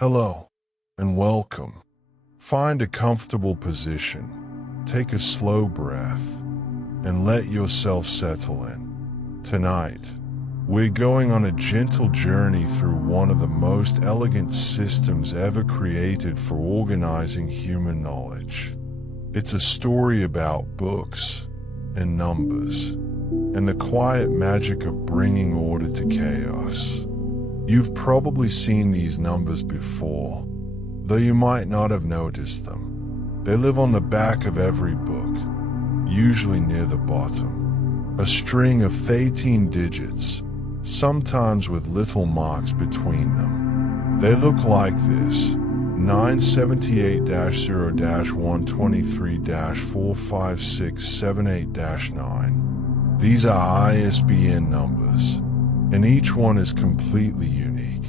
Hello, and welcome. Find a comfortable position, take a slow breath, and let yourself settle in. Tonight, we're going on a gentle journey through one of the most elegant systems ever created for organizing human knowledge. It's a story about books and numbers, and the quiet magic of bringing order to chaos. You've probably seen these numbers before, though you might not have noticed them. They live on the back of every book, usually near the bottom. A string of 13 digits, sometimes with little marks between them. They look like this: 978-0-123-45678-9. These are ISBN numbers, and each one is completely unique.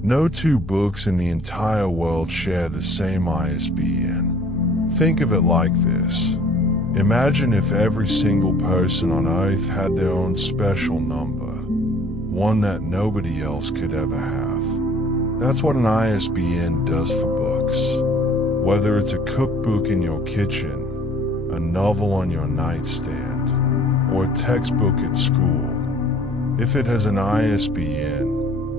No two books in the entire world share the same ISBN. Think of it like this. Imagine if every single person on Earth had their own special number, one that nobody else could ever have. That's what an ISBN does for books. Whether it's a cookbook in your kitchen, a novel on your nightstand, or a textbook at school, if it has an ISBN,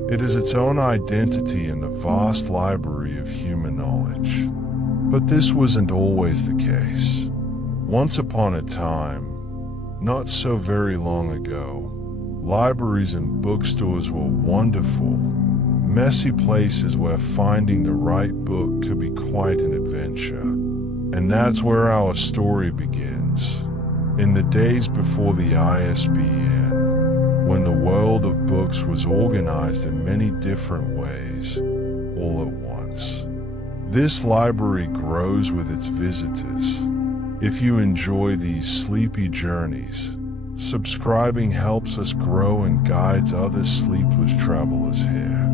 it is its own identity in the vast library of human knowledge. But this wasn't always the case. Once upon a time, not so very long ago, libraries and bookstores were wonderful, messy places where finding the right book could be quite an adventure. And that's where our story begins. In the days before the ISBN, when the world of books was organized in many different ways, all at once. This library grows with its visitors. If you enjoy these sleepy journeys, subscribing helps us grow and guides other sleepless travelers here.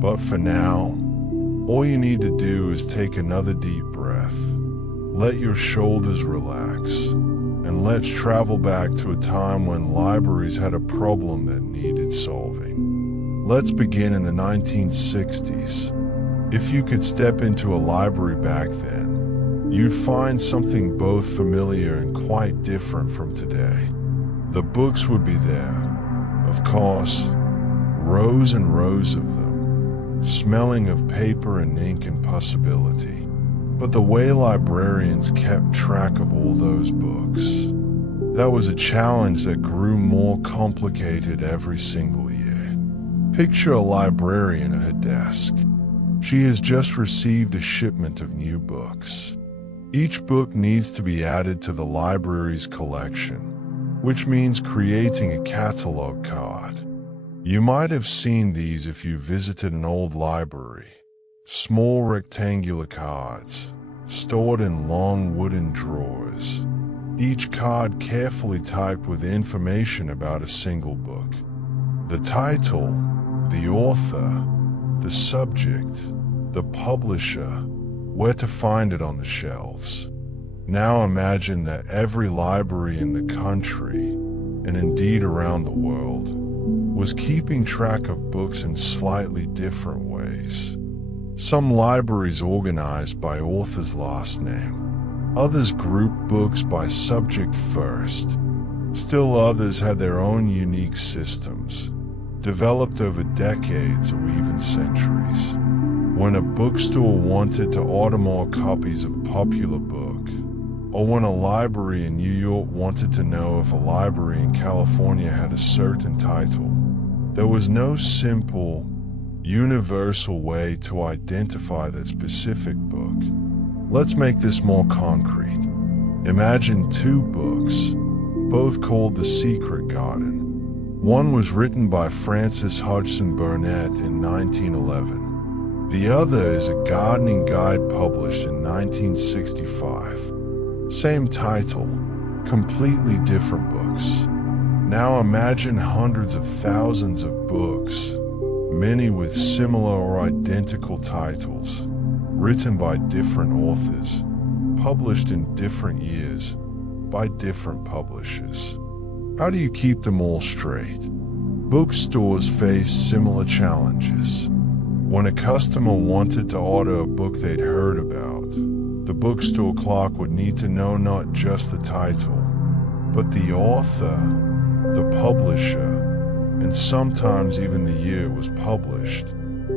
But for now, all you need to do is take another deep breath, let your shoulders relax, and let's travel back to a time when libraries had a problem that needed solving. Let's begin in the 1960s. If you could step into a library back then, you'd find something both familiar and quite different from today. The books would be there, of course, rows and rows of them, smelling of paper and ink and possibility. But the way librarians kept track of all those books, that was a challenge that grew more complicated every single year. Picture a librarian at her desk. She has just received a shipment of new books. Each book needs to be added to the library's collection, which means creating a catalog card. You might have seen these if you visited an old library. Small rectangular cards, stored in long wooden drawers. Each card carefully typed with information about a single book. The title, the author, the subject, the publisher, where to find it on the shelves. Now imagine that every library in the country, and indeed around the world, was keeping track of books in slightly different ways. Some libraries organized by author's last name. Others grouped books by subject first. Still others had their own unique systems, developed over decades or even centuries. When a bookstore wanted to order more copies of a popular book, or when a library in New York wanted to know if a library in California had a certain title, there was no simple, universal way to identify that specific book. Let's make this more concrete. Imagine two books, both called The Secret Garden. One was written by Frances Hodgson Burnett in 1911. The other is a gardening guide published in 1965. Same title, completely different books. Now imagine hundreds of thousands of books, many with similar or identical titles, written by different authors, published in different years, by different publishers. How do you keep them all straight? Bookstores face similar challenges. When a customer wanted to order a book they'd heard about, the bookstore clerk would need to know not just the title, but the author, the publisher, and sometimes even the year it was published,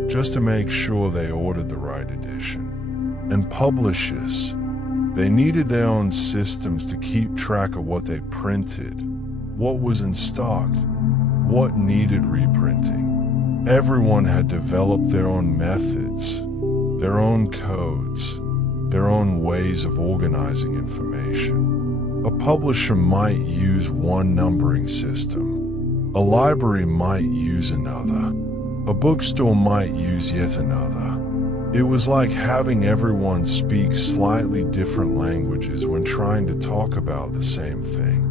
just to make sure they ordered the right edition. And publishers, they needed their own systems to keep track of what they printed, what was in stock, what needed reprinting. Everyone had developed their own methods, their own codes, their own ways of organizing information. A publisher might use one numbering system. A library might use another. A bookstore might use yet another. It was like having everyone speak slightly different languages when trying to talk about the same thing.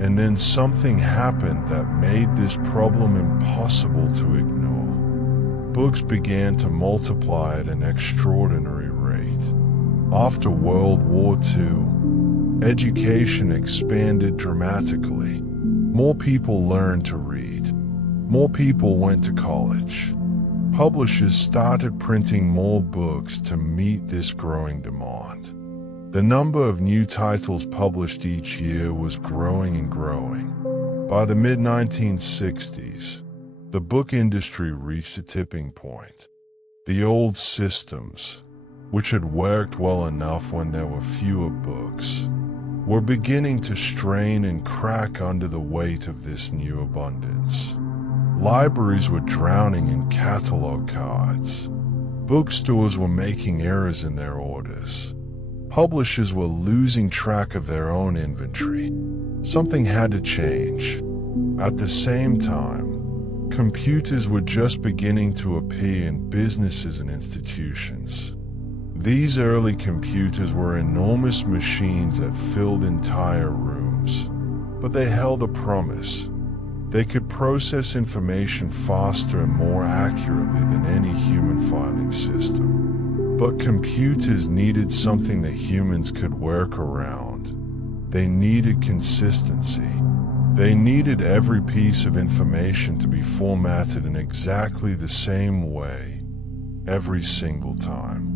And then something happened that made this problem impossible to ignore. Books began to multiply at an extraordinary rate. After World War II, education expanded dramatically. More people learned to read. More people went to college. Publishers started printing more books to meet this growing demand. The number of new titles published each year was growing and growing. By the mid-1960s, the book industry reached a tipping point. The old systems, which had worked well enough when there were fewer books, were beginning to strain and crack under the weight of this new abundance. Libraries were drowning in catalog cards. Bookstores were making errors in their orders. Publishers were losing track of their own inventory. Something had to change. At the same time, computers were just beginning to appear in businesses and institutions. These early computers were enormous machines that filled entire rooms, but they held a promise. They could process information faster and more accurately than any human filing system. But computers needed something that humans could work around. They needed consistency. They needed every piece of information to be formatted in exactly the same way, every single time.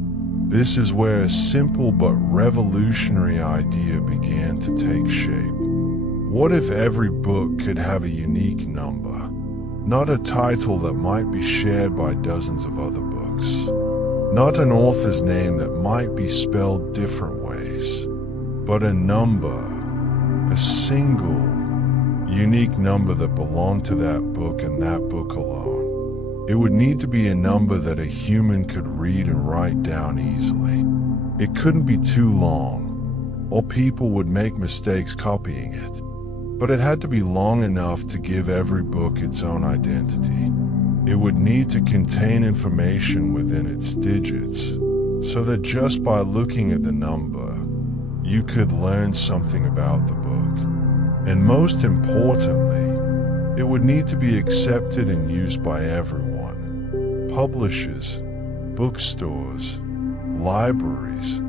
This is where a simple but revolutionary idea began to take shape. What if every book could have a unique number? Not a title that might be shared by dozens of other books. Not an author's name that might be spelled different ways. But a number, a single, unique number that belonged to that book and that book alone. It would need to be a number that a human could read and write down easily. It couldn't be too long, or people would make mistakes copying it. But it had to be long enough to give every book its own identity. It would need to contain information within its digits, so that just by looking at the number, you could learn something about the book. And most importantly, it would need to be accepted and used by everyone. Publishers, bookstores, libraries,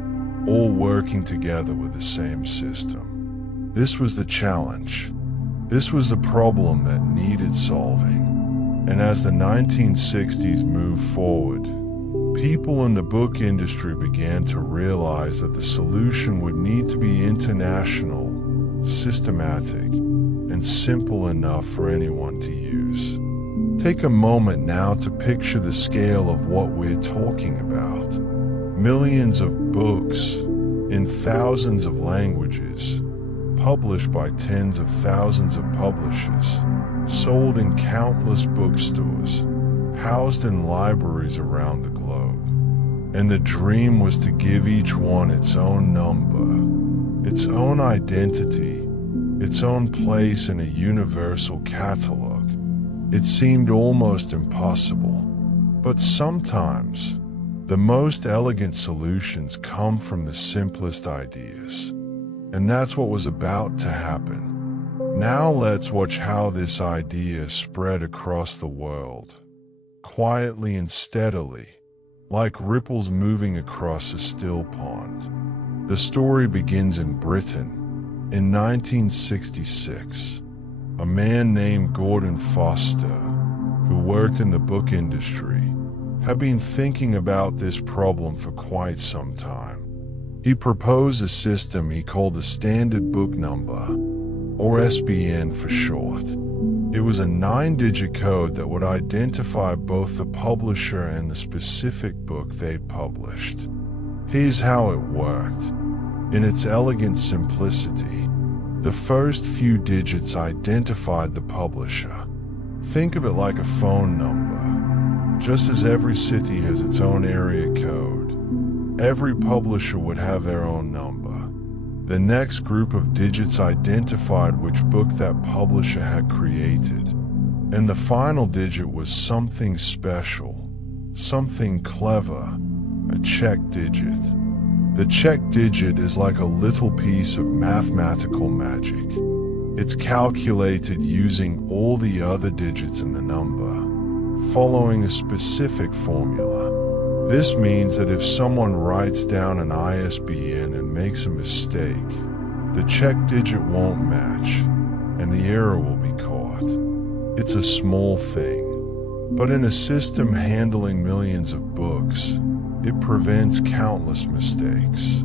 all working together with the same system. This was the challenge. This was the problem that needed solving. And as the 1960s moved forward, people in the book industry began to realize that the solution would need to be international, systematic, and simple enough for anyone to use. Take a moment now to picture the scale of what we're talking about. Millions of books in thousands of languages, published by tens of thousands of publishers, sold in countless bookstores, housed in libraries around the globe. And the dream was to give each one its own number, its own identity, its own place in a universal catalog. It seemed almost impossible, but sometimes the most elegant solutions come from the simplest ideas. And that's what was about to happen. Now let's watch how this idea spread across the world, quietly and steadily, like ripples moving across a still pond. The story begins in Britain. In 1966, a man named Gordon Foster, who worked in the book industry, had been thinking about this problem for quite some time. He proposed a system he called the Standard Book Number, or SBN for short. It was a 9-digit code that would identify both the publisher and the specific book they published. Here's how it worked. In its elegant simplicity, the first few digits identified the publisher. Think of it like a phone number. Just as every city has its own area code, every publisher would have their own number. The next group of digits identified which book that publisher had created. And the final digit was something special, something clever, a check digit. The check digit is like a little piece of mathematical magic. It's calculated using all the other digits in the number, following a specific formula. This means that if someone writes down an ISBN and makes a mistake, the check digit won't match, and the error will be caught. It's a small thing, but in a system handling millions of books, it prevents countless mistakes.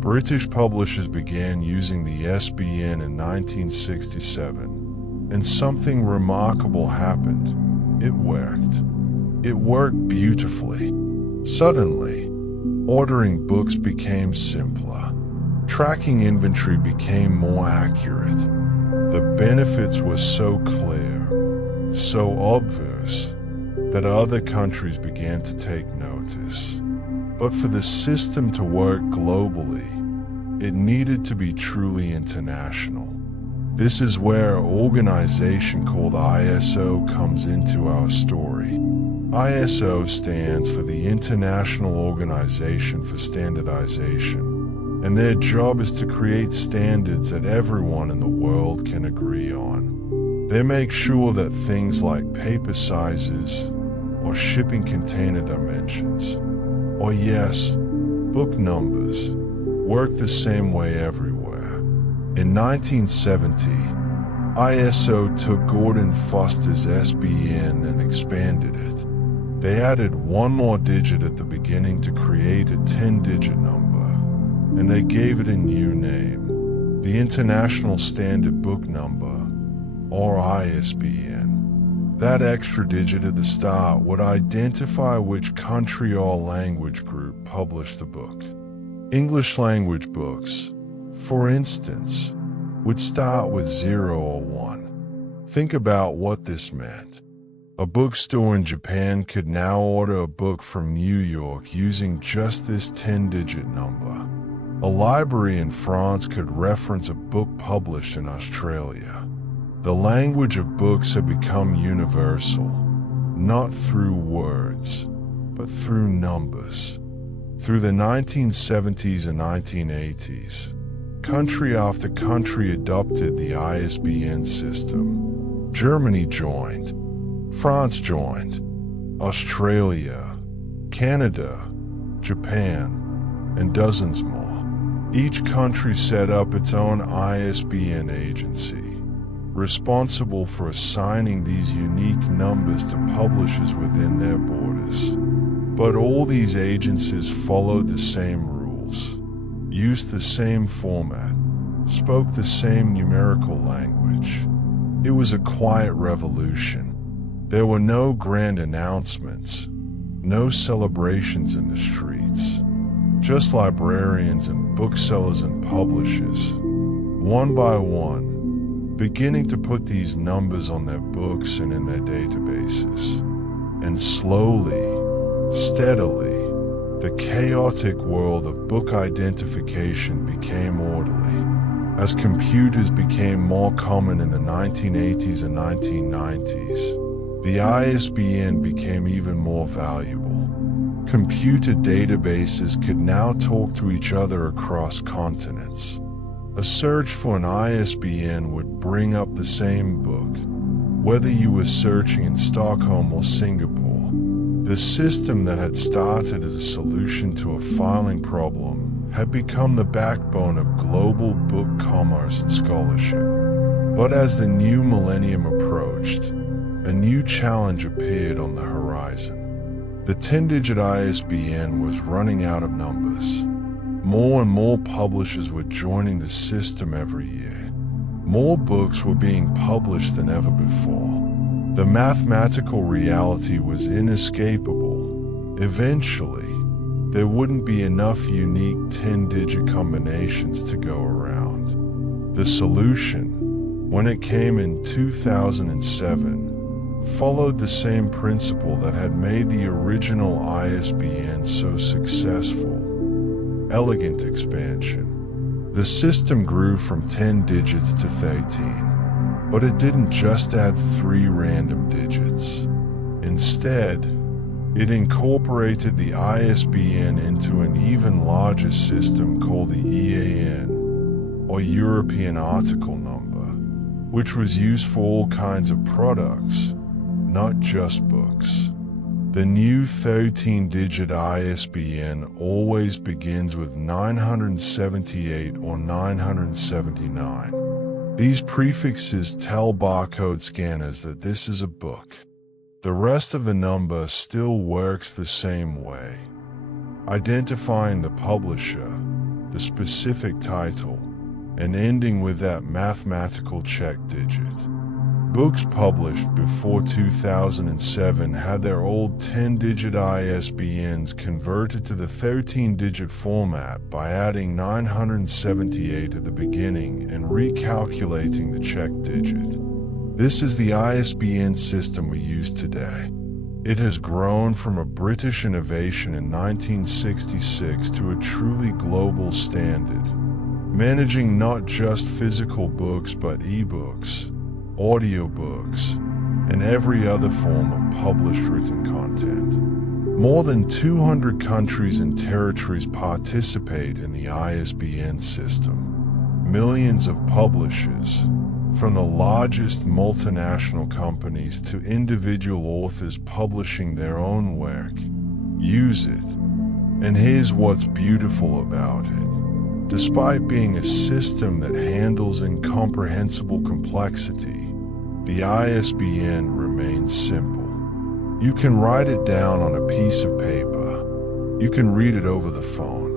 British publishers began using the SBN in 1967, and something remarkable happened. It worked. It worked beautifully. Suddenly, ordering books became simpler. Tracking inventory became more accurate. The benefits were so clear, so obvious, that other countries began to take notice. But for the system to work globally, it needed to be truly international. This is where an organization called ISO comes into our story. ISO stands for the International Organization for Standardization, and their job is to create standards that everyone in the world can agree on. They make sure that things like paper sizes, or shipping container dimensions, or yes, book numbers, work the same way everywhere. In 1970, ISO took Gordon Foster's SBN and expanded it. They added one more digit at the beginning to create a 10-digit number, and they gave it a new name, the International Standard Book Number, or ISBN. That extra digit at the start would identify which country or language group published the book. English language books, for instance, would start with 0 or 1. Think about what this meant. A bookstore in Japan could now order a book from New York using just this 10-digit number. A library in France could reference a book published in Australia. The language of books had become universal, not through words, but through numbers. Through the 1970s and 1980s, country after country adopted the ISBN system. Germany joined. France joined, Australia, Canada, Japan, and dozens more. Each country set up its own ISBN agency, responsible for assigning these unique numbers to publishers within their borders. But all these agencies followed the same rules, used the same format, spoke the same numerical language. It was a quiet revolution. There were no grand announcements, no celebrations in the streets, just librarians and booksellers and publishers, one by one, beginning to put these numbers on their books and in their databases. And slowly, steadily, the chaotic world of book identification became orderly. As computers became more common in the 1980s and 1990s, the ISBN became even more valuable. Computer databases could now talk to each other across continents. A search for an ISBN would bring up the same book, whether you were searching in Stockholm or Singapore. The system that had started as a solution to a filing problem had become the backbone of global book commerce and scholarship. But as the new millennium approached, a new challenge appeared on the horizon. The 10-digit ISBN was running out of numbers. More and more publishers were joining the system every year. More books were being published than ever before. The mathematical reality was inescapable. Eventually, there wouldn't be enough unique 10-digit combinations to go around. The solution, when it came in 2007, followed the same principle that had made the original ISBN so successful: elegant expansion. The system grew from 10 digits to 13, but it didn't just add 3 random digits. Instead, it incorporated the ISBN into an even larger system called the EAN, or European Article Number, which was used for all kinds of products, not just books. The new 13-digit ISBN always begins with 978 or 979. These prefixes tell barcode scanners that this is a book. The rest of the number still works the same way, identifying the publisher, the specific title, and ending with that mathematical check digit. Books published before 2007 had their old 10-digit ISBNs converted to the 13-digit format by adding 978 at the beginning and recalculating the check digit. This is the ISBN system we use today. It has grown from a British innovation in 1966 to a truly global standard, managing not just physical books but e-books, audiobooks, and every other form of published written content. More than 200 countries and territories participate in the ISBN system. Millions of publishers, from the largest multinational companies to individual authors publishing their own work, use it. And here's what's beautiful about it. Despite being a system that handles incomprehensible complexity, the ISBN remains simple. You can write it down on a piece of paper. You can read it over the phone.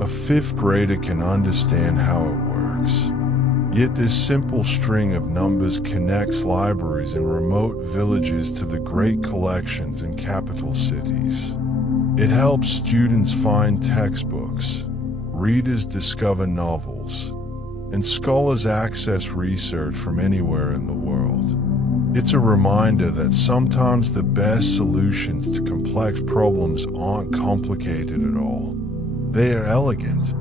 A 5th grader can understand how it works. Yet this simple string of numbers connects libraries in remote villages to the great collections in capital cities. It helps students find textbooks, readers discover novels, and scholars access research from anywhere in the world. It's a reminder that sometimes the best solutions to complex problems aren't complicated at all. They are elegant.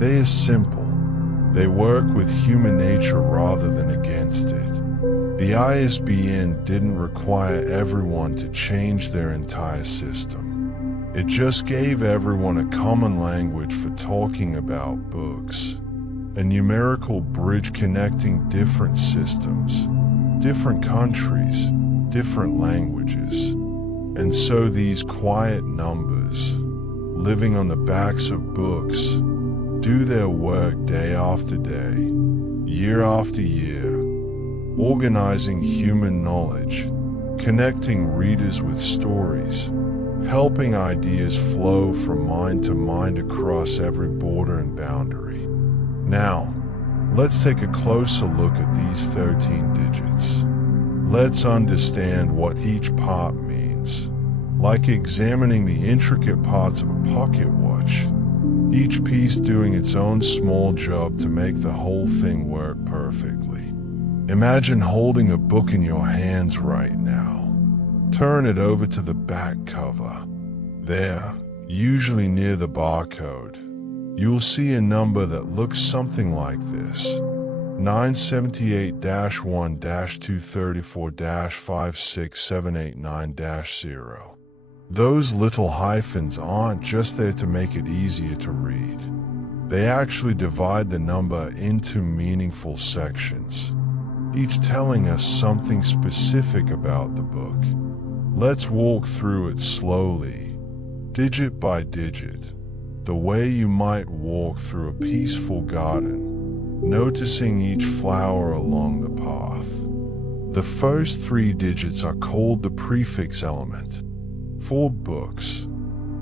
They are simple. They work with human nature rather than against it. The ISBN didn't require everyone to change their entire system. It just gave everyone a common language for talking about books, a numerical bridge connecting different systems, different countries, different languages. And so these quiet numbers, living on the backs of books, do their work day after day, year after year, organizing human knowledge, connecting readers with stories, helping ideas flow from mind to mind across every border and boundary. Now, let's take a closer look at these 13 digits. Let's understand what each part means, like examining the intricate parts of a pocket watch, each piece doing its own small job to make the whole thing work perfectly. Imagine holding a book in your hands right now. Turn it over to the back cover. There, usually near the barcode, you'll see a number that looks something like this: 978-1-234-56789-0. Those little hyphens aren't just there to make it easier to read. They actually divide the number into meaningful sections, each telling us something specific about the book. Let's walk through it slowly, digit by digit, the way you might walk through a peaceful garden, noticing each flower along the path. The first 3 digits are called the prefix element. For books,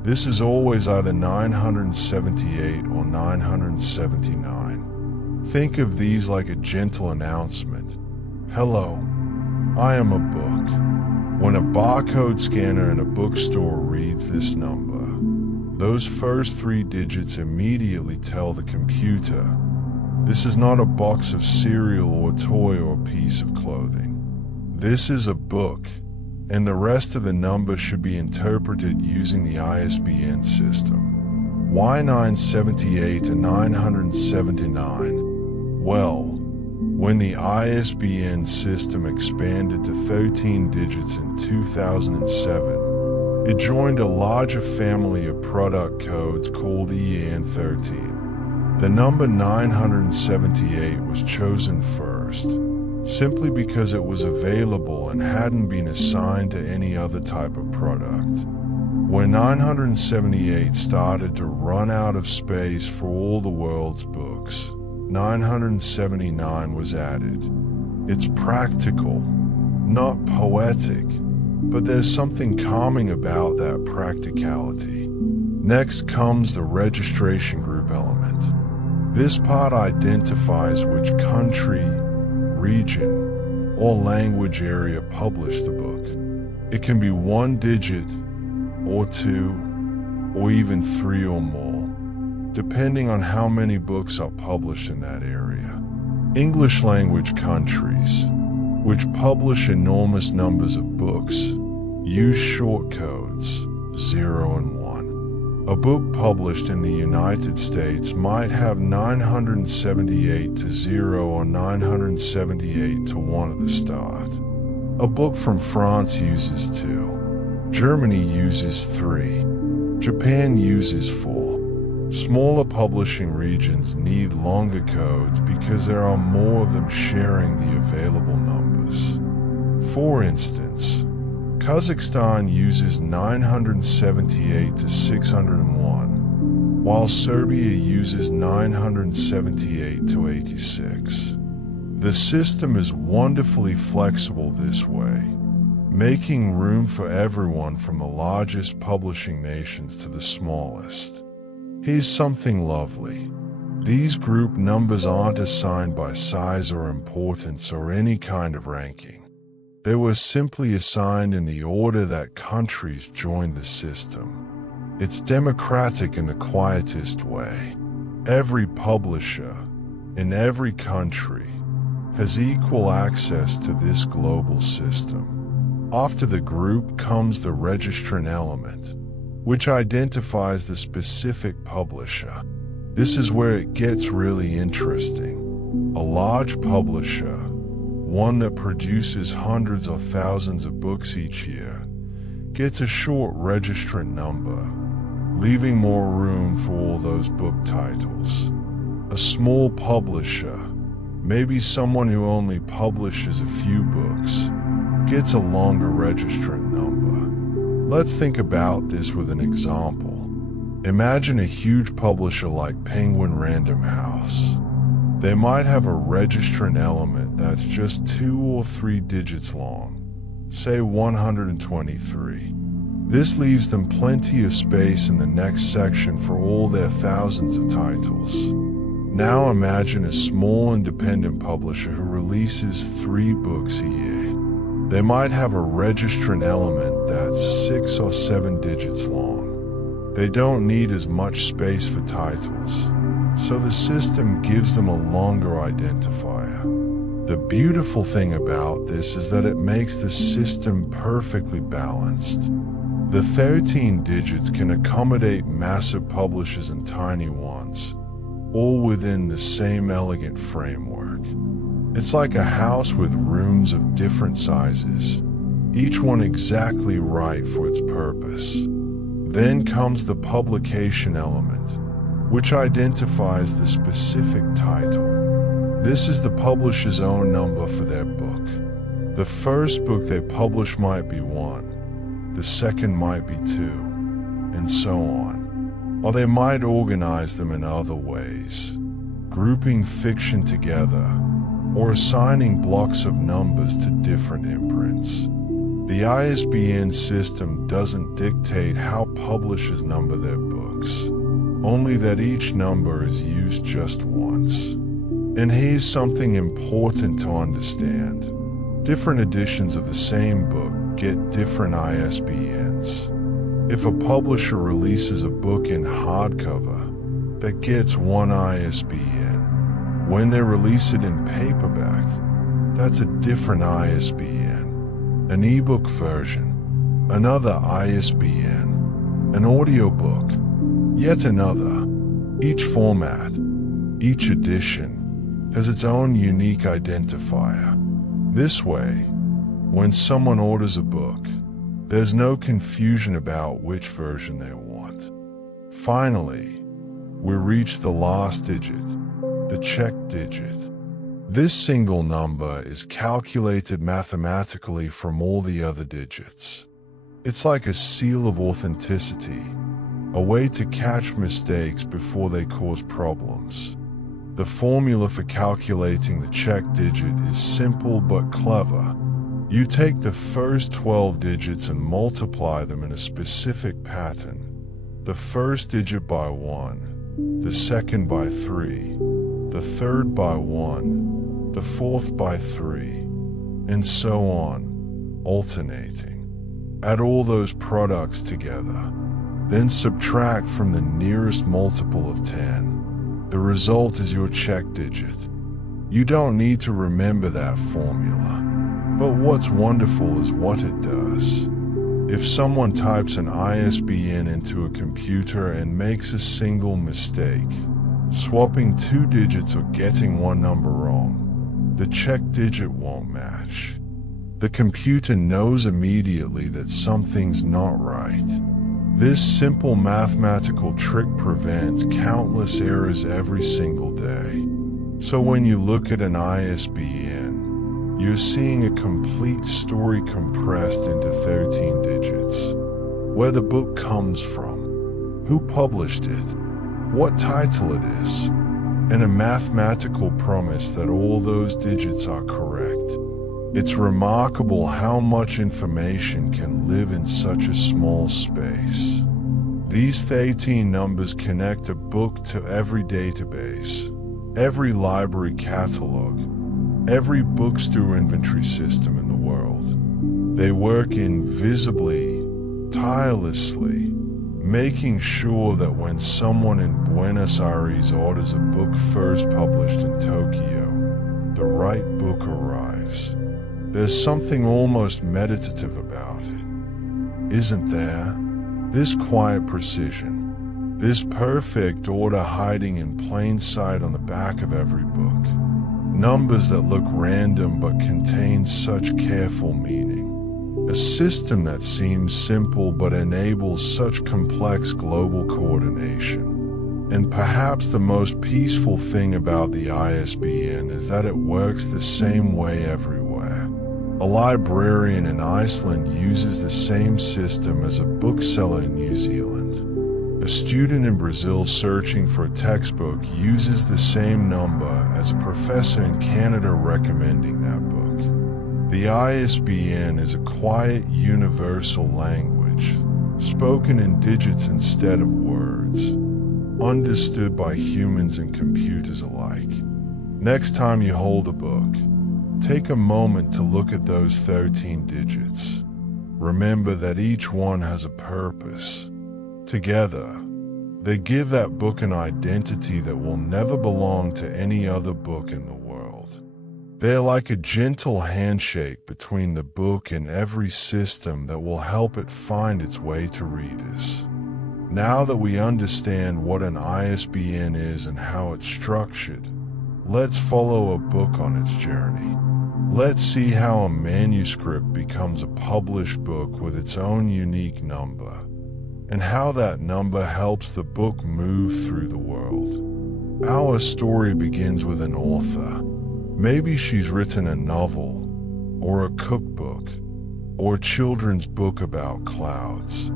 this is always either 978 or 979. Think of these like a gentle announcement. Hello, I am a book. When a barcode scanner in a bookstore reads this number, those first 3 digits immediately tell the computer, this is not a box of cereal or a toy or a piece of clothing. This is a book, and the rest of the numbers should be interpreted using the ISBN system. Why 978 to 979? Well, when the ISBN system expanded to 13 digits in 2007, it joined a larger family of product codes called EN13. The number 978 was chosen first, simply because it was available and hadn't been assigned to any other type of product. When 978 started to run out of space for all the world's books, 979 was added. It's practical, not poetic, but there's something calming about that practicality. Next comes the registration group element. This part identifies which country, region, or language area published the book. It can be 1 digit, or 2, or even 3 or more, depending on how many books are published in that area. English language countries, which publish enormous numbers of books, use short codes, 0 and 1. A book published in the United States might have 978 to 0 or 978 to 1 at the start. A book from France uses 2. Germany uses 3. Japan uses 4. Smaller publishing regions need longer codes because there are more of them sharing the available numbers. For instance, Kazakhstan uses 978 to 601, while Serbia uses 978 to 86. The system is wonderfully flexible this way, making room for everyone from the largest publishing nations to the smallest. Here's something lovely. These group numbers aren't assigned by size or importance or any kind of ranking. They were simply assigned in the order that countries joined the system. It's democratic in the quietest way. Every publisher, in every country, has equal access to this global system. After the group comes the registrant element, which identifies the specific publisher. This is where it gets really interesting. A large publisher, one that produces hundreds or thousands of books each year, gets a short registrant number, leaving more room for all those book titles. A small publisher, maybe someone who only publishes a few books, gets a longer registrant number. Let's think about this with an example. Imagine a huge publisher like Penguin Random House. They might have a registrant element that's just 2 or 3 digits long, say 123. This leaves them plenty of space in the next section for all their thousands of titles. Now imagine a small independent publisher who releases 3 books a year. They might have a registrant element that's 6 or 7 digits long. They don't need as much space for titles, so the system gives them a longer identifier. The beautiful thing about this is that it makes the system perfectly balanced. The 13 digits can accommodate massive publishers and tiny ones, all within the same elegant framework. It's like a house with rooms of different sizes, each one exactly right for its purpose. Then comes the publication element, which identifies the specific title. This is the publisher's own number for their book. The first book they publish might be 1, the second might be 2, and so on. Or they might organize them in other ways, grouping fiction together, or assigning blocks of numbers to different imprints. The ISBN system doesn't dictate how publishers number their books, only that each number is used just once. And here's something important to understand. Different editions of the same book get different ISBNs. If a publisher releases a book in hardcover, that gets one ISBN. When they release it in paperback, that's a different ISBN. An ebook version, another ISBN. An audiobook, yet another. Each format, each edition, has its own unique identifier. This way, when someone orders a book, there's no confusion about which version they want. Finally, we reach the last digit, the check digit. This single number is calculated mathematically from all the other digits. It's like a seal of authenticity, a way to catch mistakes before they cause problems. The formula for calculating the check digit is simple but clever. You take the first 12 digits and multiply them in a specific pattern. The first digit by 1, the second by 3, the third by 1, the fourth by 3, and so on, alternating. Add all those products together, then subtract from the nearest multiple of 10. The result is your check digit. You don't need to remember that formula, but what's wonderful is what it does. If someone types an ISBN into a computer and makes a single mistake, swapping 2 digits or getting one number wrong, the check digit won't match. The computer knows immediately that something's not right. This simple mathematical trick prevents countless errors every single day. So when you look at an ISBN, you're seeing a complete story compressed into 13 digits. Where the book comes from, who published it, what title it is, and a mathematical promise that all those digits are correct. It's remarkable how much information can live in such a small space. These 13 numbers connect a book to every database, every library catalog, every bookstore inventory system in the world. They work invisibly, tirelessly, making sure that when someone in Buenos Aires orders a book first published in Tokyo, the right book arrives. There's something almost meditative about it, isn't there? This quiet precision, this perfect order hiding in plain sight on the back of every book. Numbers that look random but contain such careful meaning. A system that seems simple but enables such complex global coordination. And perhaps the most peaceful thing about the ISBN is that it works the same way everywhere. A librarian in Iceland uses the same system as a bookseller in New Zealand. A student in Brazil searching for a textbook uses the same number as a professor in Canada recommending that book. The ISBN is a quiet universal language, spoken in digits instead of words, understood by humans and computers alike. Next time you hold a book, take a moment to look at those 13 digits. Remember that each one has a purpose. Together, they give that book an identity that will never belong to any other book in the world. They're like a gentle handshake between the book and every system that will help it find its way to readers. Now that we understand what an ISBN is and how it's structured, let's follow a book on its journey. Let's see how a manuscript becomes a published book with its own unique number, and how that number helps the book move through the world. Our story begins with an author. Maybe she's written a novel, or a cookbook, or a children's book about clouds.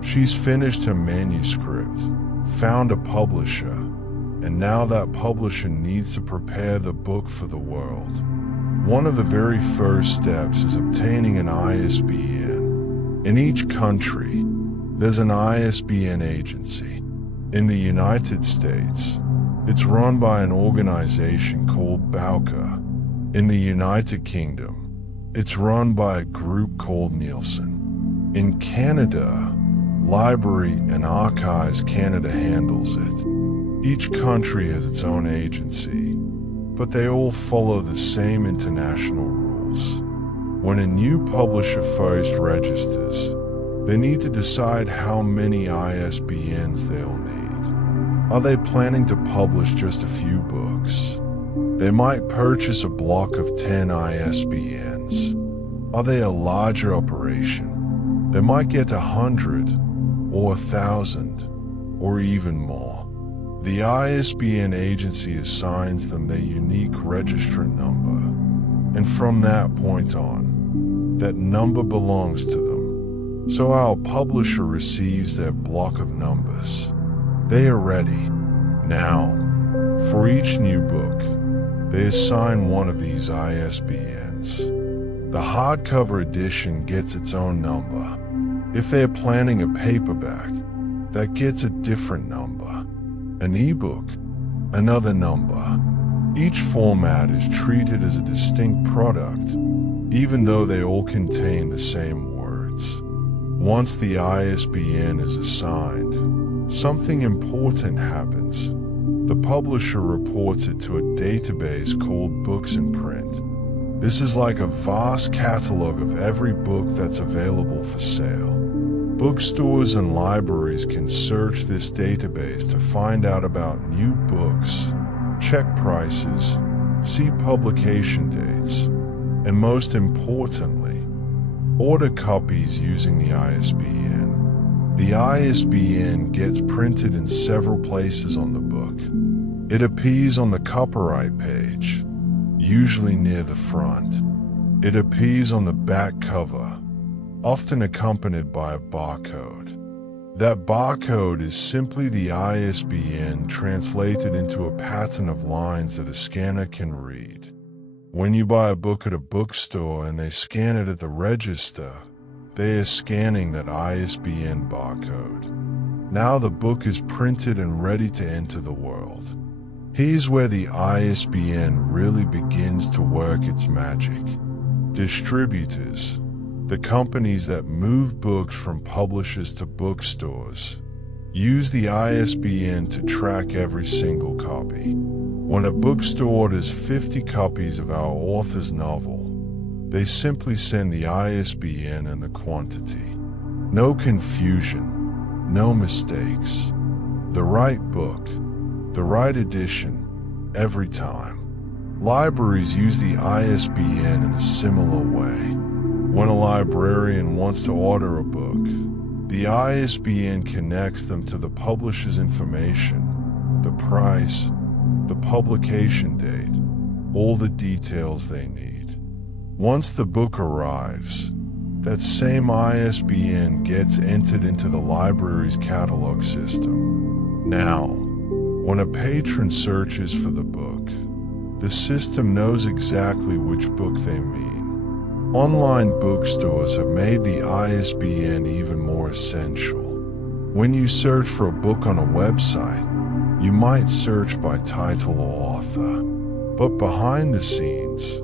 She's finished her manuscript, found a publisher, and now that publisher needs to prepare the book for the world. One of the very first steps is obtaining an ISBN. In each country, there's an ISBN agency. In the United States, it's run by an organization called BAUCA. In the United Kingdom, it's run by a group called Nielsen. In Canada, Library and Archives Canada handles it. Each country has its own agency, but they all follow the same international rules. When a new publisher first registers, they need to decide how many ISBNs they'll need. Are they planning to publish just a few books? They might purchase a block of 10 ISBNs. Are they a larger operation? They might get 100 or 1,000 or even more. The ISBN agency assigns them their unique registrant number, and from that point on, that number belongs to them. So our publisher receives their block of numbers. They are ready. Now, for each new book, they assign one of these ISBNs. The hardcover edition gets its own number. If they're planning a paperback, that gets a different number. An ebook, another number. Each format is treated as a distinct product, even though they all contain the same words. Once the ISBN is assigned, something important happens. The publisher reports it to a database called Books in Print. This is like a vast catalog of every book that's available for sale. Bookstores and libraries can search this database to find out about new books, check prices, see publication dates, and most importantly, order copies using the ISBN. The ISBN gets printed in several places on the book. It appears on the copyright page, usually near the front. It appears on the back cover, often accompanied by a barcode. That barcode is simply the ISBN translated into a pattern of lines that a scanner can read. When you buy a book at a bookstore and they scan it at the register, they are scanning that ISBN barcode. Now the book is printed and ready to enter the world. Here's where the ISBN really begins to work its magic. Distributors, the companies that move books from publishers to bookstores, use the ISBN to track every single copy. When a bookstore orders 50 copies of our author's novel, they simply send the ISBN and the quantity. No confusion, no mistakes. The right book, the right edition, every time. Libraries use the ISBN in a similar way. When a librarian wants to order a book, the ISBN connects them to the publisher's information, the price, the publication date, all the details they need. Once the book arrives, that same ISBN gets entered into the library's catalog system. Now, when a patron searches for the book, the system knows exactly which book they mean. Online bookstores have made the ISBN even more essential. When you search for a book on a website, you might search by title or author. But behind the scenes,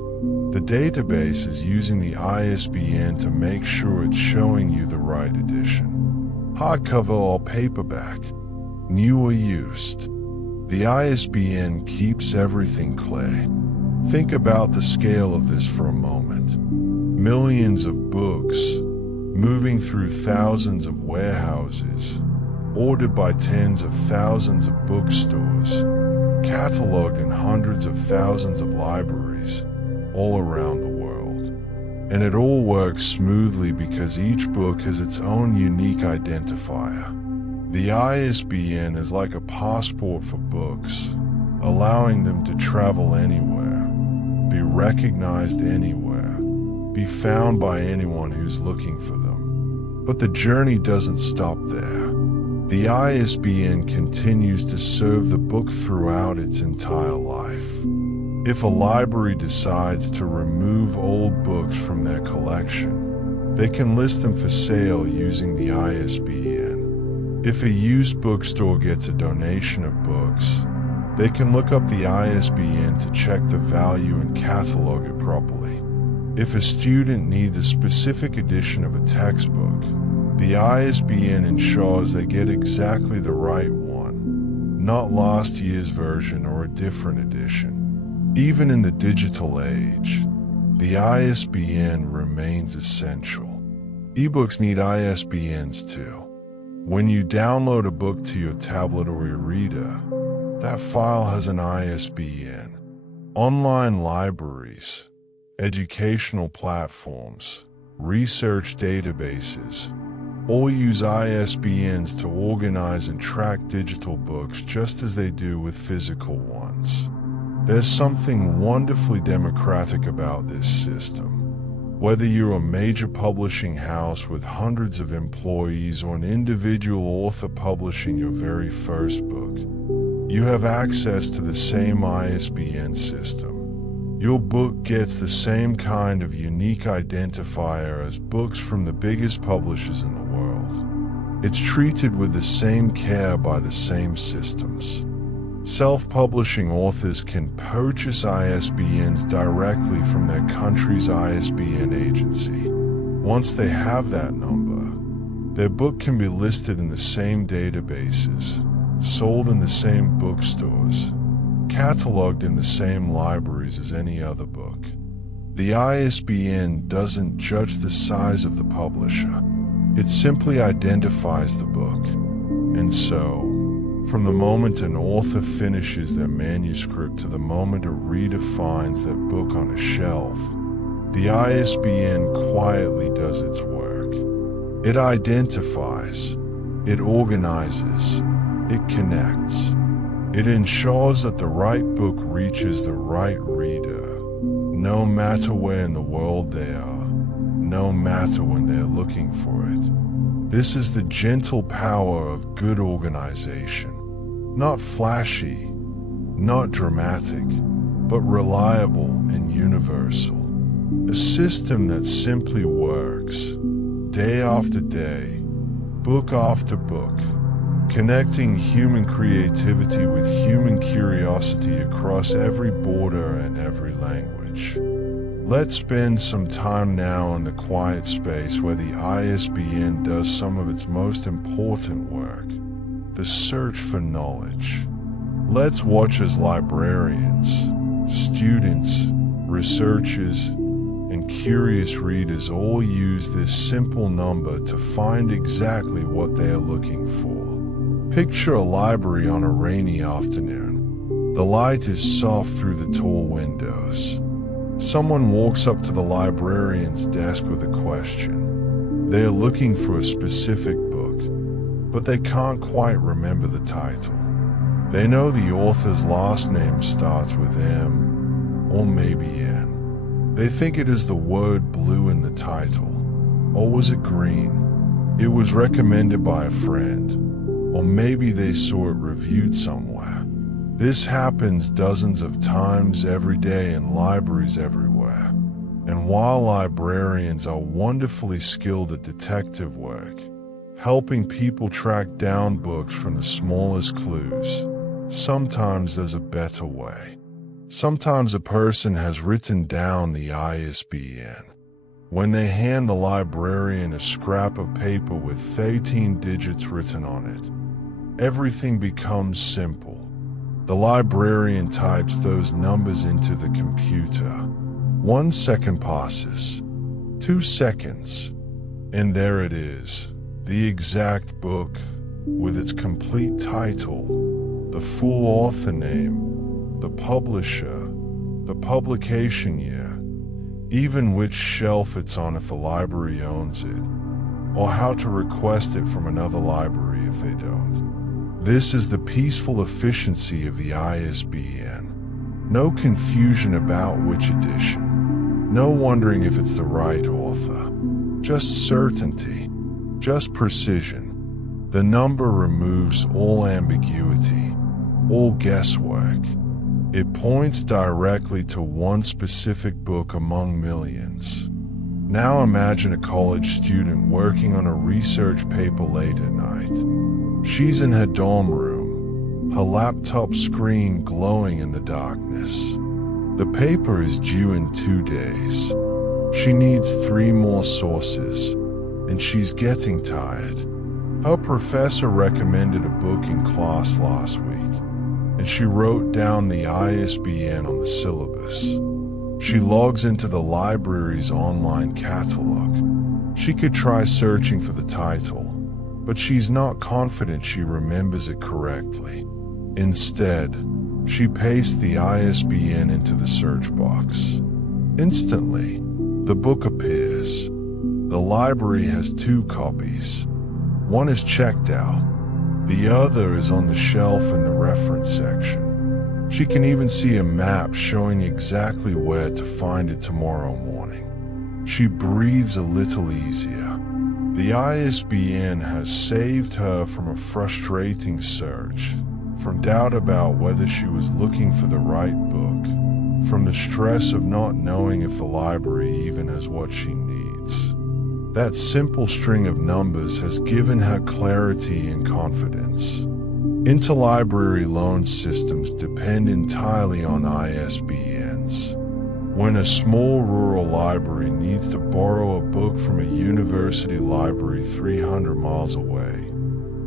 the database is using the ISBN to make sure it's showing you the right edition. Hardcover or paperback, new or used. The ISBN keeps everything clear. Think about the scale of this for a moment. Millions of books, moving through thousands of warehouses, ordered by tens of thousands of bookstores, cataloged in hundreds of thousands of libraries, all around the world. And it all works smoothly because each book has its own unique identifier. The ISBN is like a passport for books, allowing them to travel anywhere, be recognized anywhere, be found by anyone who's looking for them. But the journey doesn't stop there. The ISBN continues to serve the book throughout its entire life. If a library decides to remove old books from their collection, they can list them for sale using the ISBN. If a used bookstore gets a donation of books, they can look up the ISBN to check the value and catalog it properly. If a student needs a specific edition of a textbook, the ISBN ensures they get exactly the right one, not last year's version or a different edition. Even in the digital age, the ISBN remains essential. Ebooks need ISBNs too. When you download a book to your tablet or your reader, that file has an ISBN. Online libraries, educational platforms, research databases, all use ISBNs to organize and track digital books just as they do with physical ones. There's something wonderfully democratic about this system. Whether you're a major publishing house with hundreds of employees or an individual author publishing your very first book, you have access to the same ISBN system. Your book gets the same kind of unique identifier as books from the biggest publishers in the world. It's treated with the same care by the same systems. Self-publishing authors can purchase ISBNs directly from their country's ISBN agency. Once they have that number, their book can be listed in the same databases, sold in the same bookstores, cataloged in the same libraries as any other book. The ISBN doesn't judge the size of the publisher. It simply identifies the book. And so, from the moment an author finishes their manuscript to the moment a reader finds that book on a shelf, the ISBN quietly does its work. It identifies, it organizes, it connects. It ensures that the right book reaches the right reader, no matter where in the world they are, no matter when they're looking for it. This is the gentle power of good organization. Not flashy, not dramatic, but reliable and universal. A system that simply works, day after day, book after book, connecting human creativity with human curiosity across every border and every language. Let's spend some time now in the quiet space where the ISBN does some of its most important work, the search for knowledge. Let's watch as librarians, students, researchers, and curious readers all use this simple number to find exactly what they are looking for. Picture a library on a rainy afternoon. The light is soft through the tall windows. Someone walks up to the librarian's desk with a question. They are looking for a specific book, but they can't quite remember the title. They know the author's last name starts with M, or maybe N. They think it is the word blue in the title. Or was it green? It was recommended by a friend. Or maybe they saw it reviewed somewhere. This happens dozens of times every day in libraries everywhere. And while librarians are wonderfully skilled at detective work, helping people track down books from the smallest clues, sometimes there's a better way. Sometimes a person has written down the ISBN. When they hand the librarian a scrap of paper with 13 digits written on it, everything becomes simple. The librarian types those numbers into the computer. 1 second passes, 2 seconds, and there it is, the exact book, with its complete title, the full author name, the publisher, the publication year, even which shelf it's on if the library owns it, or how to request it from another library if they don't. This is the peaceful efficiency of the ISBN. No confusion about which edition. No wondering if it's the right author. Just certainty. Just precision. The number removes all ambiguity, all guesswork. It points directly to one specific book among millions. Now imagine a college student working on a research paper late at night. She's in her dorm room, her laptop screen glowing in the darkness. The paper is due in 2 days. She needs 3 more sources, and she's getting tired. Her professor recommended a book in class last week, and she wrote down the ISBN on the syllabus. She logs into the library's online catalog. She could try searching for the title, but she's not confident she remembers it correctly. Instead, she pastes the ISBN into the search box. Instantly, the book appears. The library has 2 copies. One is checked out. The other is on the shelf in the reference section. She can even see a map showing exactly where to find it tomorrow morning. She breathes a little easier. The ISBN has saved her from a frustrating search, from doubt about whether she was looking for the right book, from the stress of not knowing if the library even has what she needs. That simple string of numbers has given her clarity and confidence. Interlibrary loan systems depend entirely on ISBNs. When a small rural library needs to borrow a book from a university library 300 miles away,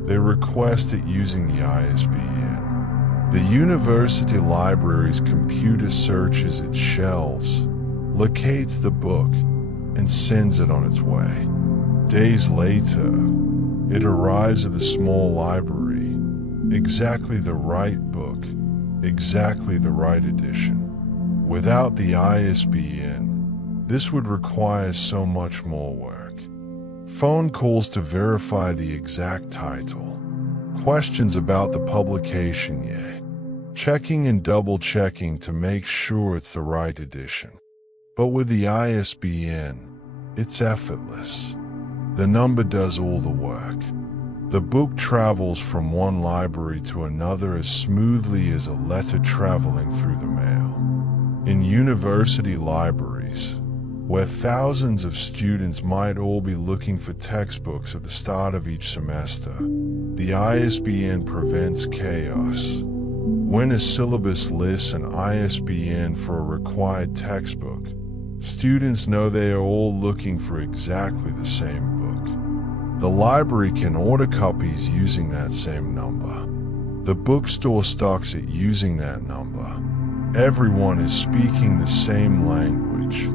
they request it using the ISBN. The university library's computer searches its shelves, locates the book, and sends it on its way. Days later, it arrives at the small library, exactly the right book, exactly the right edition. Without the ISBN, this would require so much more work. Phone calls to verify the exact title, questions about the publication year, checking and double-checking to make sure it's the right edition. But with the ISBN, it's effortless. The number does all the work. The book travels from one library to another as smoothly as a letter traveling through the mail. In university libraries, where thousands of students might all be looking for textbooks at the start of each semester, the ISBN prevents chaos. When a syllabus lists an ISBN for a required textbook, students know they are all looking for exactly the same book. The library can order copies using that same number. The bookstore stocks it using that number. Everyone is speaking the same language,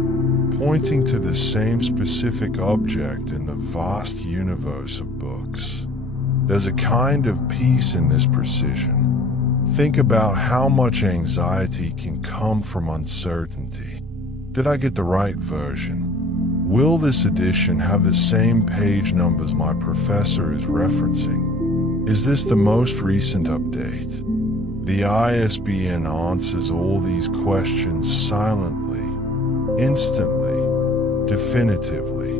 pointing to the same specific object in the vast universe of books. There's a kind of peace in this precision. Think about how much anxiety can come from uncertainty. Did I get the right version? Will this edition have the same page numbers my professor is referencing? Is this the most recent update? The ISBN answers all these questions silently, instantly, definitively.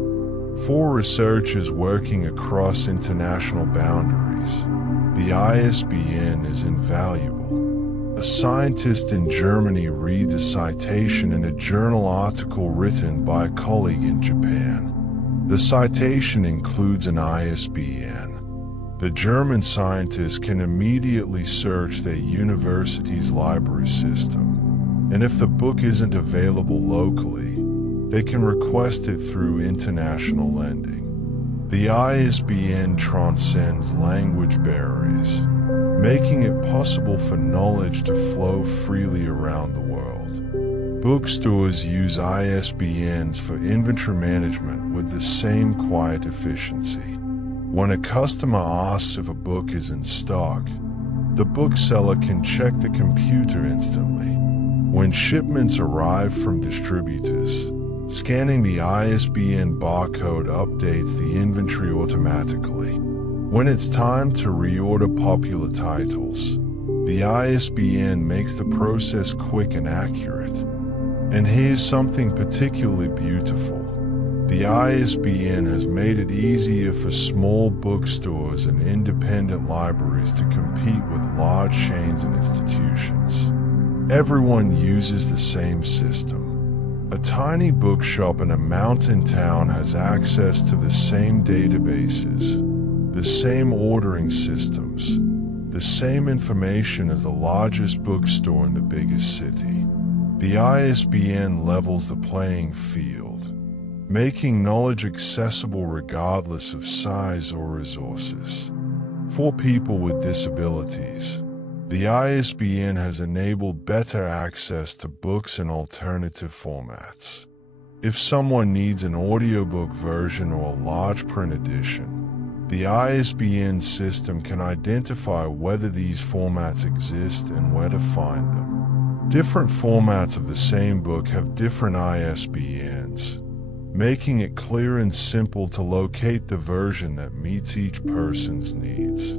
For researchers working across international boundaries, the ISBN is invaluable. A scientist in Germany reads a citation in a journal article written by a colleague in Japan. The citation includes an ISBN. The German scientist can immediately search their university's library system, and if the book isn't available locally, they can request it through international lending. The ISBN transcends language barriers, making it possible for knowledge to flow freely around the world. Bookstores use ISBNs for inventory management with the same quiet efficiency. When a customer asks if a book is in stock, the bookseller can check the computer instantly. When shipments arrive from distributors, scanning the ISBN barcode updates the inventory automatically. When it's time to reorder popular titles, the ISBN makes the process quick and accurate. And here's something particularly beautiful. The ISBN has made it easier for small bookstores and independent libraries to compete with large chains and institutions. Everyone uses the same system. A tiny bookshop in a mountain town has access to the same databases, the same ordering systems, the same information as the largest bookstore in the biggest city. The ISBN levels the playing field, making knowledge accessible regardless of size or resources. For people with disabilities, the ISBN has enabled better access to books in alternative formats. If someone needs an audiobook version or a large print edition, the ISBN system can identify whether these formats exist and where to find them. Different formats of the same book have different ISBNs, making it clear and simple to locate the version that meets each person's needs.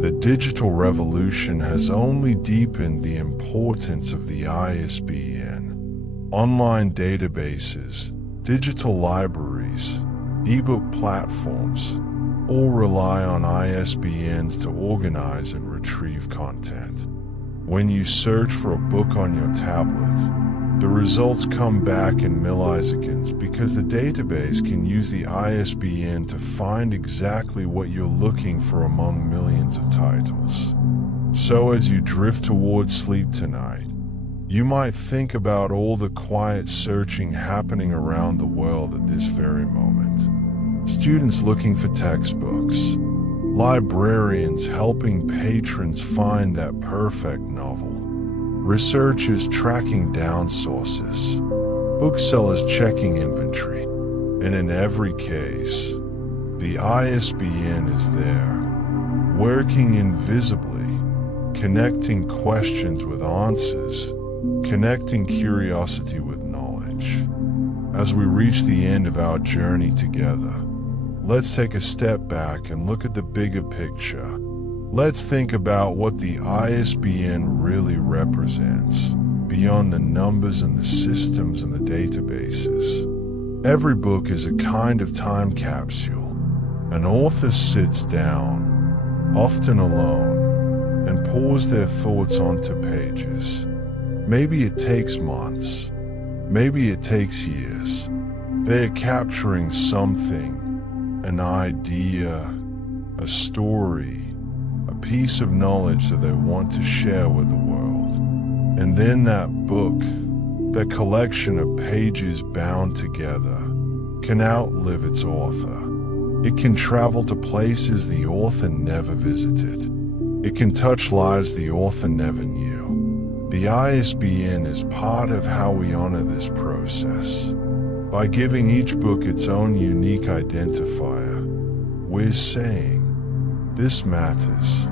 The digital revolution has only deepened the importance of the ISBN. Online databases, digital libraries, ebook platforms, all rely on ISBNs to organize and retrieve content. When you search for a book on your tablet, the results come back in milliseconds because the database can use the ISBN to find exactly what you're looking for among millions of titles. So as you drift towards sleep tonight, you might think about all the quiet searching happening around the world at this very moment. Students looking for textbooks, librarians helping patrons find that perfect novel, researchers tracking down sources, booksellers checking inventory, and in every case, the ISBN is there, working invisibly, connecting questions with answers, connecting curiosity with knowledge. As we reach the end of our journey together, let's take a step back and look at the bigger picture. Let's think about what the ISBN really represents, beyond the numbers and the systems and the databases. Every book is a kind of time capsule. An author sits down, often alone, and pours their thoughts onto pages. Maybe it takes months, maybe it takes years. They are capturing something, an idea, a story, a piece of knowledge that they want to share with the world. And then that book, that collection of pages bound together, can outlive its author. It can travel to places the author never visited. It can touch lives the author never knew. The ISBN is part of how we honor this process. By giving each book its own unique identifier, we're saying, this matters.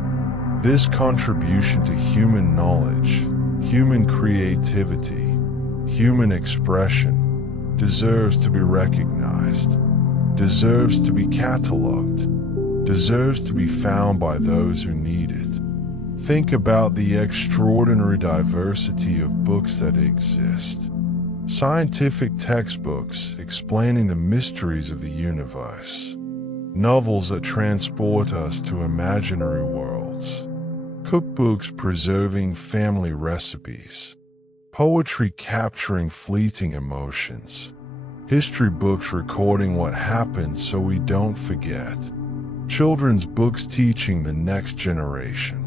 This contribution to human knowledge, human creativity, human expression, deserves to be recognized, deserves to be cataloged, deserves to be found by those who need it. Think about the extraordinary diversity of books that exist. Scientific textbooks explaining the mysteries of the universe, novels that transport us to imaginary worlds, cookbooks preserving family recipes, poetry capturing fleeting emotions, history books recording what happened so we don't forget, children's books teaching the next generation,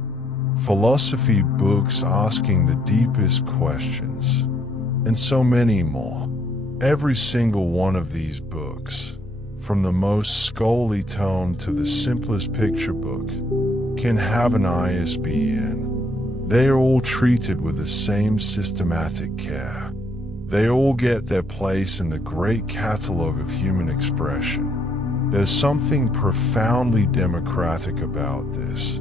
philosophy books asking the deepest questions, and so many more. Every single one of these books, from the most scholarly tome to the simplest picture book, can have an ISBN. They are all treated with the same systematic care. They all get their place in the great catalog of human expression. There's something profoundly democratic about this,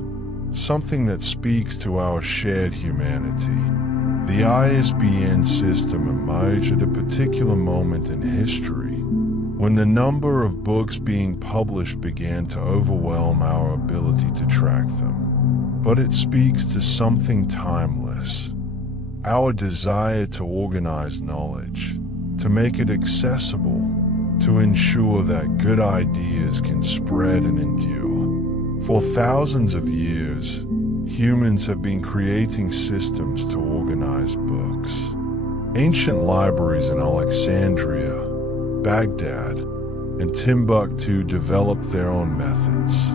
something that speaks to our shared humanity. The ISBN system emerged at a particular moment in history, when the number of books being published began to overwhelm our ability to track them. But it speaks to something timeless, our desire to organize knowledge, to make it accessible, to ensure that good ideas can spread and endure. For thousands of years, humans have been creating systems to organize books. Ancient libraries in Alexandria, Baghdad, and Timbuktu developed their own methods.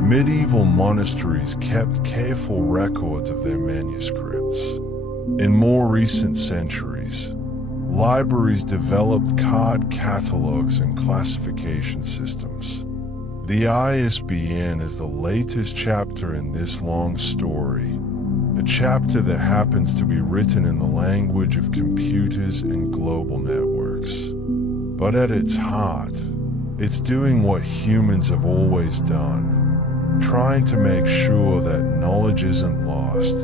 Medieval monasteries kept careful records of their manuscripts. In more recent centuries, libraries developed card catalogs and classification systems. The ISBN is the latest chapter in this long story, a chapter that happens to be written in the language of computers and global networks. But at its heart, it's doing what humans have always done, trying to make sure that knowledge isn't lost,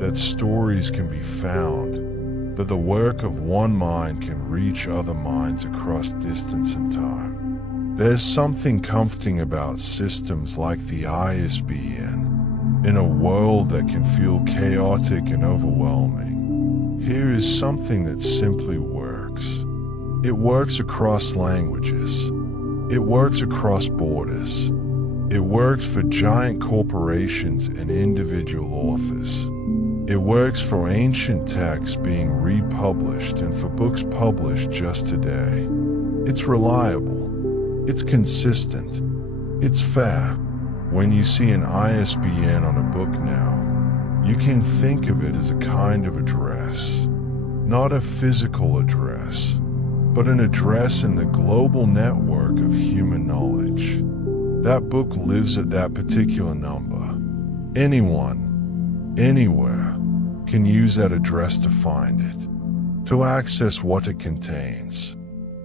that stories can be found, that the work of one mind can reach other minds across distance and time. There's something comforting about systems like the ISBN, in a world that can feel chaotic and overwhelming. Here is something that simply works. It works across languages. It works across borders. It works for giant corporations and individual authors. It works for ancient texts being republished and for books published just today. It's reliable. It's consistent. It's fair. When you see an ISBN on a book now, you can think of it as a kind of address. Not a physical address, but an address in the global network of human knowledge. That book lives at that particular number. Anyone, anywhere, can use that address to find it, to access what it contains,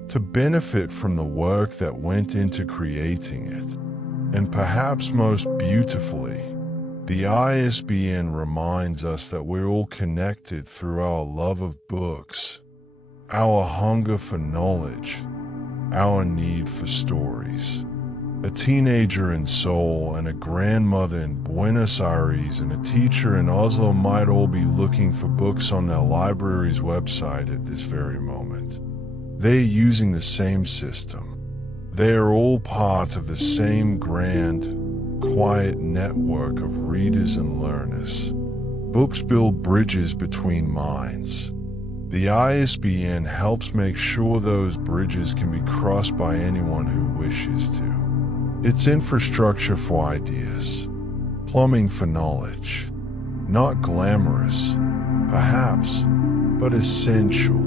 to benefit from the work that went into creating it. And perhaps most beautifully, the ISBN reminds us that we're all connected through our love of books, our hunger for knowledge, our need for stories. A teenager in Seoul and a grandmother in Buenos Aires and a teacher in Oslo might all be looking for books on their library's website at this very moment. They're using the same system. They are all part of the same grand, quiet network of readers and learners. Books build bridges between minds. The ISBN helps make sure those bridges can be crossed by anyone who wishes to. It's infrastructure for ideas, plumbing for knowledge. Not glamorous, perhaps, but essential.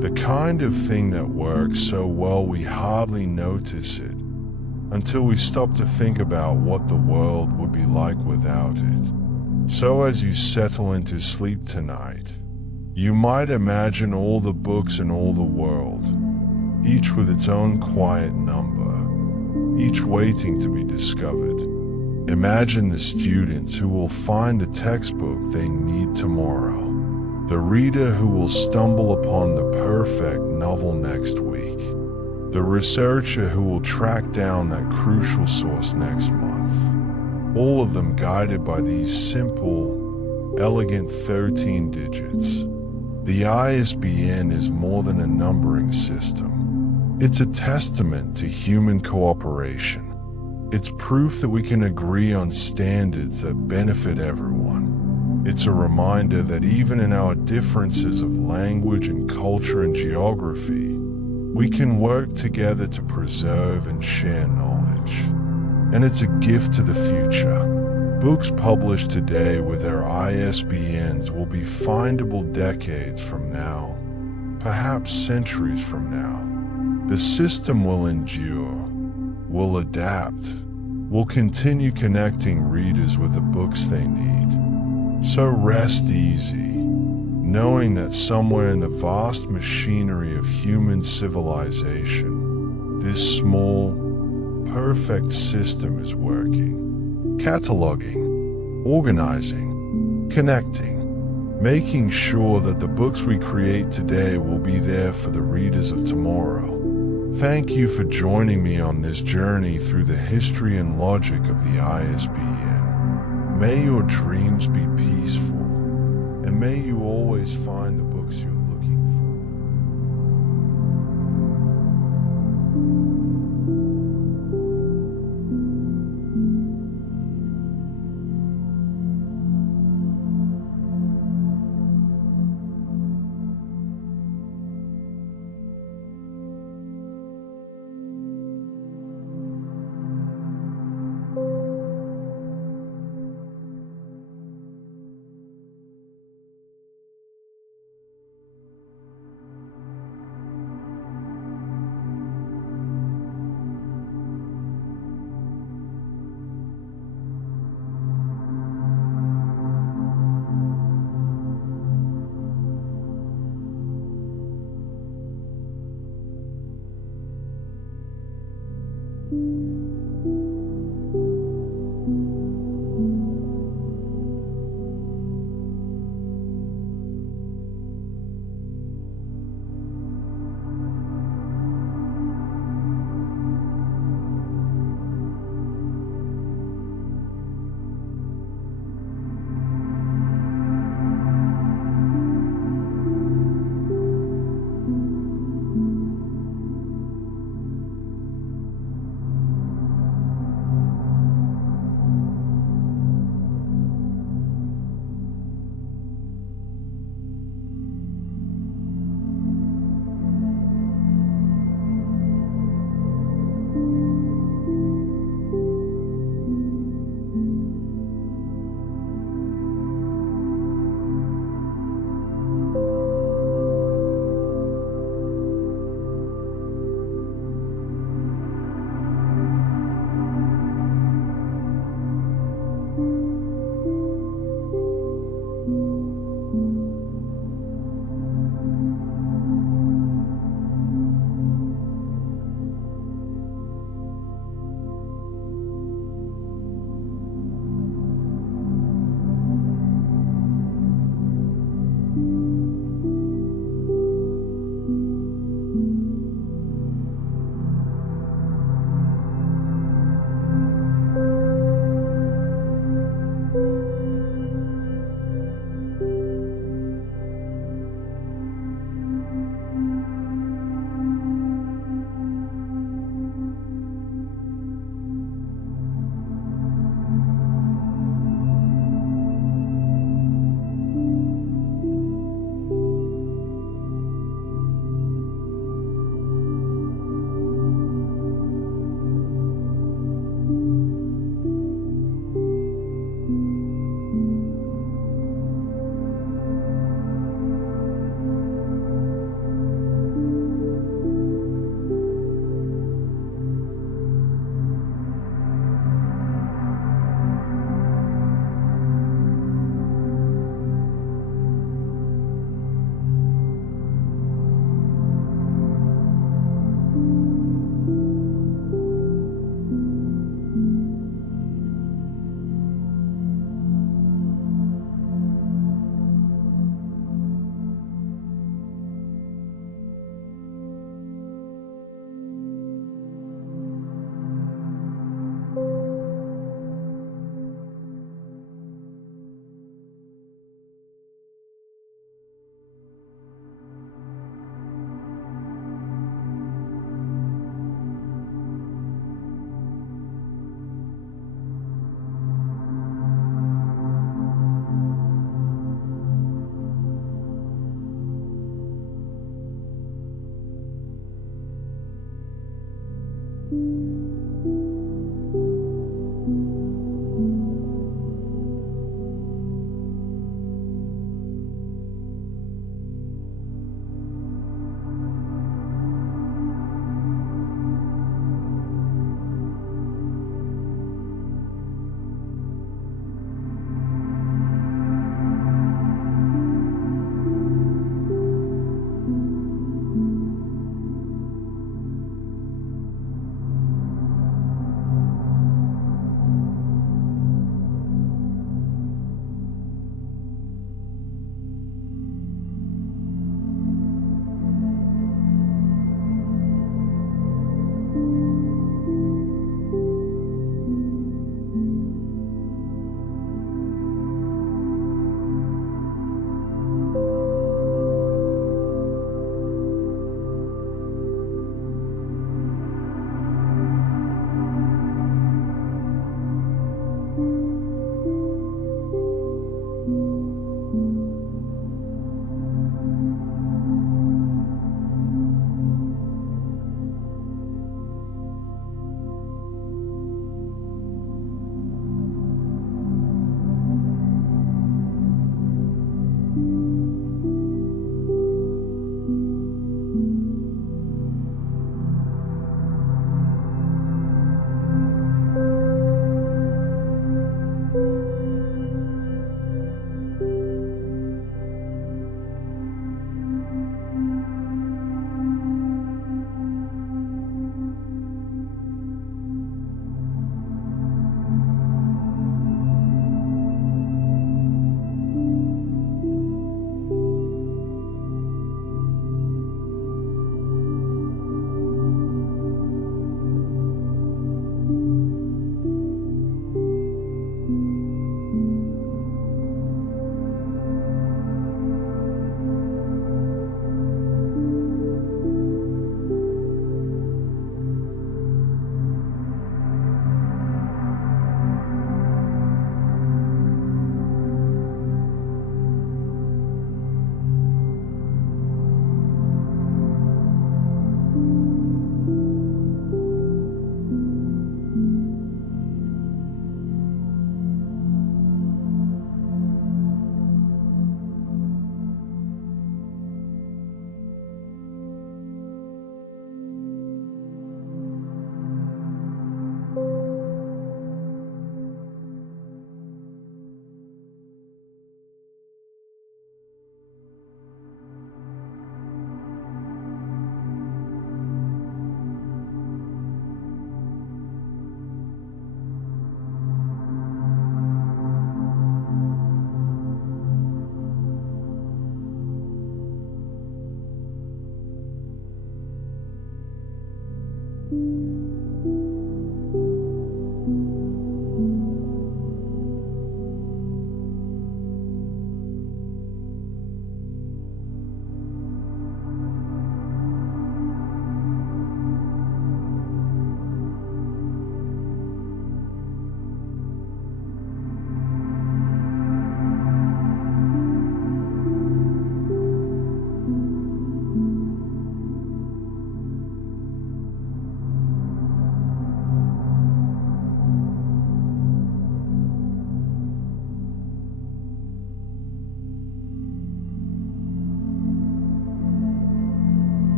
The kind of thing that works so well we hardly notice it until we stop to think about what the world would be like without it. So as you settle into sleep tonight, you might imagine all the books in all the world, each with its own quiet number, each waiting to be discovered. Imagine the students who will find the textbook they need tomorrow, the reader who will stumble upon the perfect novel next week, the researcher who will track down that crucial source next month, all of them guided by these simple, elegant 13 digits. The ISBN is more than a numbering system. It's a testament to human cooperation. It's proof that we can agree on standards that benefit everyone. It's a reminder that even in our differences of language and culture and geography, we can work together to preserve and share knowledge. And it's a gift to the future. Books published today with their ISBNs will be findable decades from now, perhaps centuries from now. The system will endure, will adapt, will continue connecting readers with the books they need. So rest easy, knowing that somewhere in the vast machinery of human civilization, this small, perfect system is working. Cataloging, organizing, connecting, making sure that the books we create today will be there for the readers of tomorrow. Thank you for joining me on this journey through the history and logic of the ISBN. May your dreams be peaceful, and may you always find the books you're looking for.